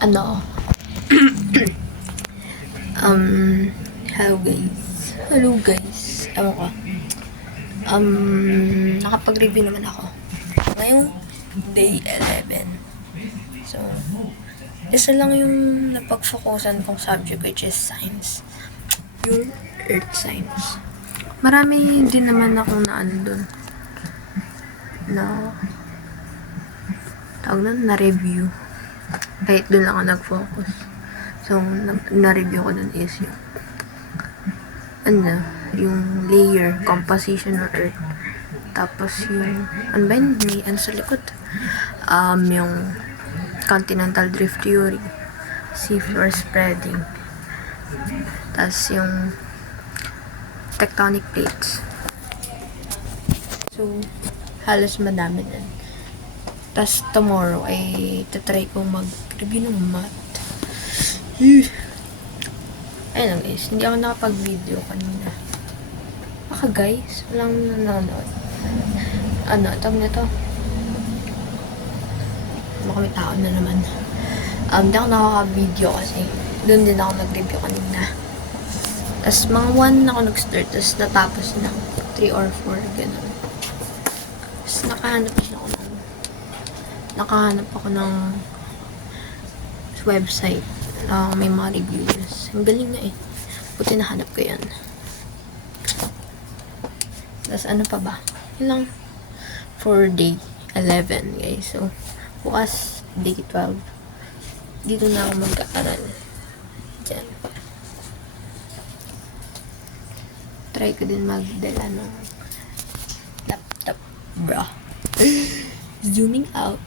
ano, hello guys. Hello guys. Ewan ko. Nakapag-review naman ako. Ngayong day 11. So, isa lang yung napag-focusan kong subject, which is science. Yung earth science. Marami din naman akong dun. Tawag na review. Kahit dun ako nag-focus. So, na-review ko dun is yung layer, composition ng earth. Tapos yung, ano sa likod? Yung continental drift theory, seafloor spreading, tapos yung tectonic plates. So, halos madami din. Tapos tomorrow ay tatry ko mag-review ng math. Ayun lang guys, hindi ako nakapag-video kanina. Baka guys, walang nanonood. Tawag na to. May tao na naman. Hindi ako nakaka-video kasi doon din ako nag-review kanina. Tapos mga 1 ako nag-start, tapos natapos na 3 or 4, gano'n. Tapos nakahanap ako ng website. May mga reviews. Ang galing na eh. Buti nahanap ko yan. Tapos ano pa ba? Yun lang. For day 11 guys. So, bukas day 12. Dito na ako mag-aaral. Diyan. Try ko din magdala ng laptop. Bro. Zooming out.